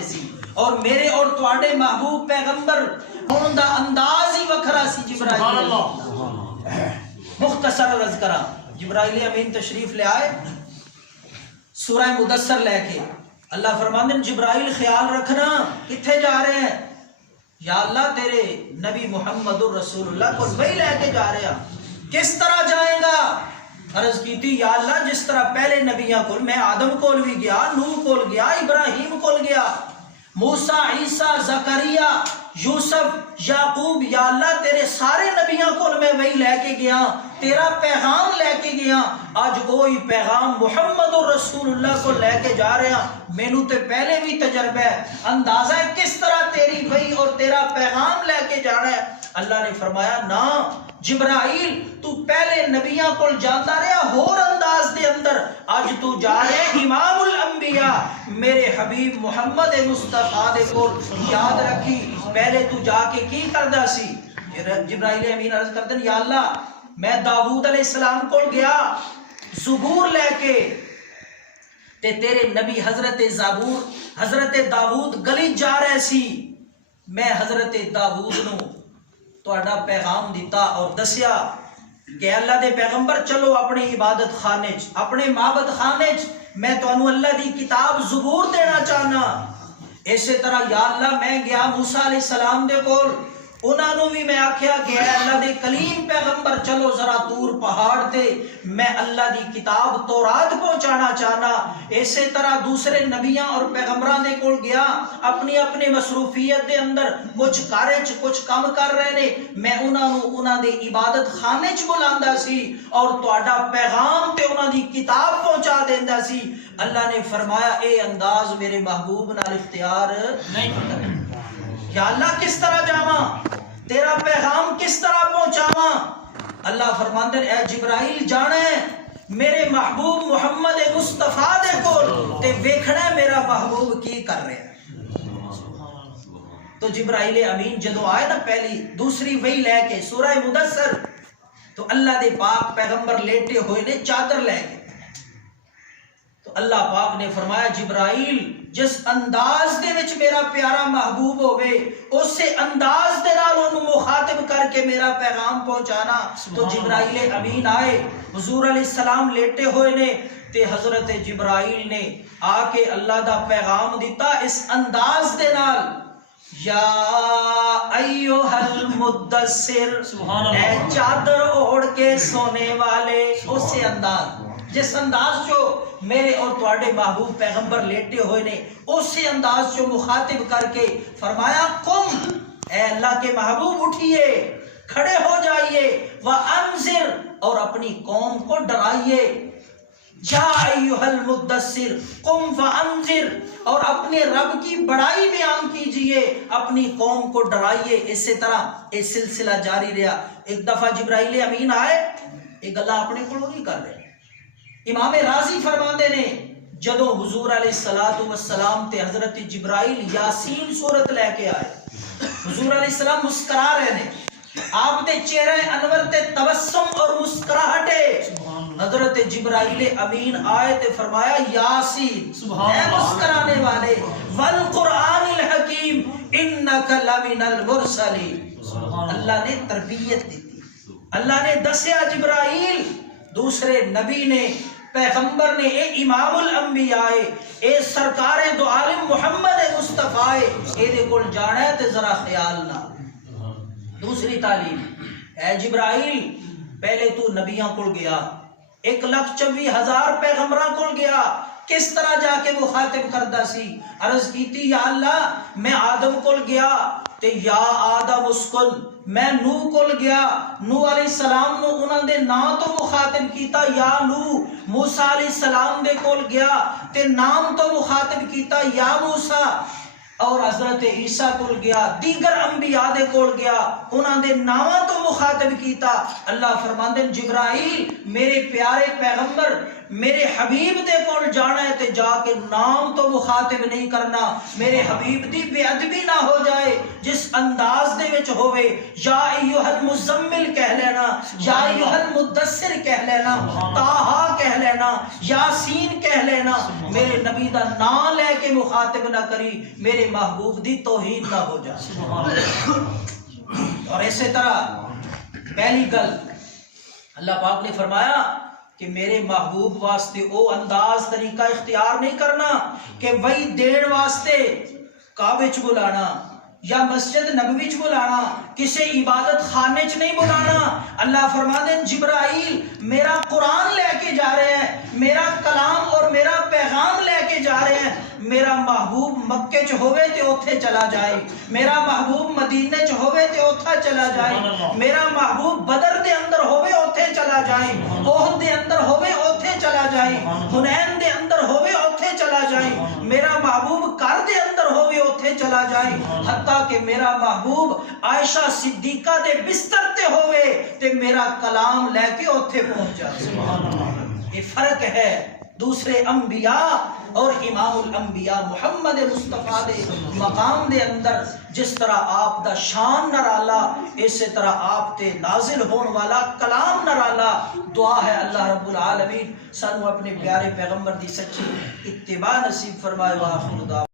واسطے سی، اور میرے اور تواڈے محبوب پیغمبر ہون دا انداز ہی وکھرا سی۔ جبرائیل مختصر عرض کراں، جبرائیل امین تشریف لے آئے سورہ مدثر لے کے۔ اللہ فرماندے جبرائیل خیال رکھنا کتھے جا رہے ہیں؟ یا اللہ تیرے نبی محمد الرسول اللہ کو وہی لے کے جا رہے ہیں، کس طرح جائیں گا؟ عرض کی تھی یا اللہ جس طرح پہلے نبیاں کو، میں آدم کول بھی گیا، نوح کول گیا، ابراہیم کول گیا، موسیٰ، عیسیٰ، زکریا، یوسف، یعقوب، یا اللہ تیرے سارے نبیاں کو میں وہی لے کے گیا، تیرا پیغام لے کے گیا۔ آج کوئی پیغام محمد الرسول اللہ کو لے کے جا رہے ہیں، مینوں تے پہلے بھی تجربہ ہے، اندازہ ہے کس طرح تیری وہی اور تیرا پیغام لے کے جانا ہے۔ اللہ نے فرمایا نا جبرائیل تو پہلے نبیاں کو جاتا رہا ہور انداز دے اندر، آج تو جا رہے امام الانبیاء میرے حبیب محمد مصطفیٰ دے کو۔ یاد رکھی پہلے تو جا کے کی کردا سی؟ جبرائیل امین عرض کردن یا اللہ میں داؤد علیہ السلام کو گیا زبور لے کے، تے تیرے نبی حضرت زبور حضرت داؤد گلی جا رہے سی، میں حضرت داؤد نو تہاڈا پیغام دیتا اور دسیا کہ اللہ دے پیغمبر چلو اپنی عبادت خانے چ، اپنے معبد خانے چ میں تانوں اللہ دی کتاب زبور دینا چاہنا۔ اسی طرح یا اللہ میں گیا موسیٰ علیہ السلام دے کول، انہاں نو بھی میں آکھیا کہ اے اللہ دے کلیم پیغمبر چلو ذرا دور پہاڑ تے میں اللہ دی کتاب تورات پہنچانا چاہنا۔ اسی طرح دوسرے نبیاں اور پیغمبراں دے کول گیا، اپنی اپنے مصروفیت دے اندر کچھ کارے چ کچھ کام کر رہے نے، میں انہاں دے عبادت خانے چ بلاندا سی اور تہاڈا پیغام تے انہاں دی کتاب پہنچا دیندا سی۔ اللہ نے فرمایا اے انداز میرے محبوب نال اختیار نہیں، یا اللہ کس طرح جاواں، تیرا پیغام کس طرح پہنچاواں؟ اللہ فرماندے اے جبرائیل جانا ہے میرے محبوب محمد مصطفیٰ دے کول تے ویکھنا ہے میرا محبوب کی کر رہے ہیں۔ تو جبرائیل امین جدو آئے نا پہلی دوسری وحی لے کے سورہ مدثر، تو اللہ دے پاک پیغمبر لیٹے ہوئے نے چادر لے کے، تو اللہ پاک نے فرمایا جبرائیل جس انداز دے وچ میرا پیارا محبوب ہوئے اسے انداز دے نال انہوں مخاطب کر کے میرا پیغام پہنچانا۔ تو جبرائیل امین آئے، حضور علیہ السلام لیٹے ہوئے نے، تے حضرت جبرائیل نے آ کے اللہ دا پیغام دیتا اس انداز دے نال، یا ایھا المدثر، اے چادر اوڑھ کے سونے والے، اسے انداز جس انداز جو میرے اور تواڈے محبوب پیغمبر لیٹے ہوئے نے اسی انداز جو مخاطب کر کے فرمایا قم، اے اللہ کے محبوب اٹھئے، کھڑے ہو جائیے، وانذر، اور اپنی قوم کو ڈرائیے، یا ایھا المدثر قم فانذر، اور اپنے رب کی بڑائی بیان کیجئے، اپنی قوم کو ڈرائیے۔ اسی طرح یہ سلسلہ جاری رہا۔ ایک دفعہ جبرائیل امین آئے، ایک اللہ اپنے کو نہیں کر رہے، امام راضی فرماندے نے جدو حضور علیہ السلام تے حضرت جبرائیل یاسین سورت لے کے آئے، حضور علیہ السلام مسکرا رہے نے، آپ دے چہرے انور تے تبسم اور مسکراہٹے، حضرت جبرائیل امین آئے تے فرمایا یاسین، اے مسکرانے والے، والقرآن الحکیم انک لمن المرسلین۔ اللہ نے تربیت دی تھی، اللہ نے دسیا جبرائیل دوسرے نبی نے، پیغمبر نے، اے امام الانبیاء، اے سرکار دو عالم محمد مصطفیٰ، اے دے کول جانا ہے تے ذرا خیال نہ۔ دوسری تعلیم، اے جبرائیل پہلے تو نبیاں کول گیا، 1,24,000 پیغمبراں کول گیا، کس طرح جا کے مخاطب کردہ سی؟ عرض کیتی یا اللہ میں آدم کول گیا تے یا آدم اسکن، میں نوح کول گیا، نوح علیہ السلام نو انہاں دے نام تو مخاطب کیتا یا نوح، موسیٰ علیہ السلام دے کول گیا تے نام تو مخاطب کیتا یا موسیٰ، اور حضرت عیسیٰ کول گیا، دیگر انبیاء دے کول گیا، انہاں دے ناماں تو مخاطب کیتا۔ اللہ فرماندے جبرائیل میرے پیارے پیغمبر میرے حبیب دے کول جانا ہے تے جا کے نام تو مخاطب نہیں کرنا، میرے حبیب دی بے ادبی نہ ہو جائے، جس انداز دے وچ ہوئے یا ایھا المزمل کہہ لینا، یا ایھا المدثر کہہ لینا، طٰہٰ کہہ لینا، یاسین کہہ لینا، میرے نبی دا نام لے کے مخاطب نہ کری، میرے محبوب دی توہین نہ ہو جائے۔ اور اسی طرح پہلی گل اللہ پاک نے فرمایا کہ میرے محبوب واسطے او انداز طریقہ اختیار نہیں کرنا کہ وہی دین واسطے کعبے چ بلانا یا مسجد نبوی چ بلانا، کسی عبادت خانے چ نہیں بلانا۔ اللہ فرماتے ہیں جبرائیل میرا قرآن لے کے جا رہے ہیں، میرا کلام اور میرا پیغام لے کے جا رہے ہیں، میرا محبوب مکے چ ہوئے تے اوتھے چلا جائے، میرا محبوب مدینے چ ہوئے تے اوتھے چلا جائے، میرا محبوب بدر دے اندر ہوئے اوتھے چلا جائے، احد دے اندر ہوئے اوتھے چلا جائے، حنین دے اندر ہوئے اوتھے چلا جائے، میرا محبوب کر دے اندر ہوئے اوتھے چلا جائے، حتیٰ کہ میرا محبوب عائشہ صدیقہ دے بستر تے ہوئے تے میرا کلام لے کے اوتھے پہنچ جائے۔ یہ فرق ہے دوسرے انبیاء اور امام الانبیاء محمد مصطفیٰ دے مقام دے اندر۔ جس طرح آپ دا شان نرالا، اسی طرح آپ تے نازل ہون والا کلام نرالا۔ دعا ہے اللہ رب العالمین سانو اپنے پیارے پیغمبر دی سچی اتباع نصیب فرمائے۔ وآخر دعوانا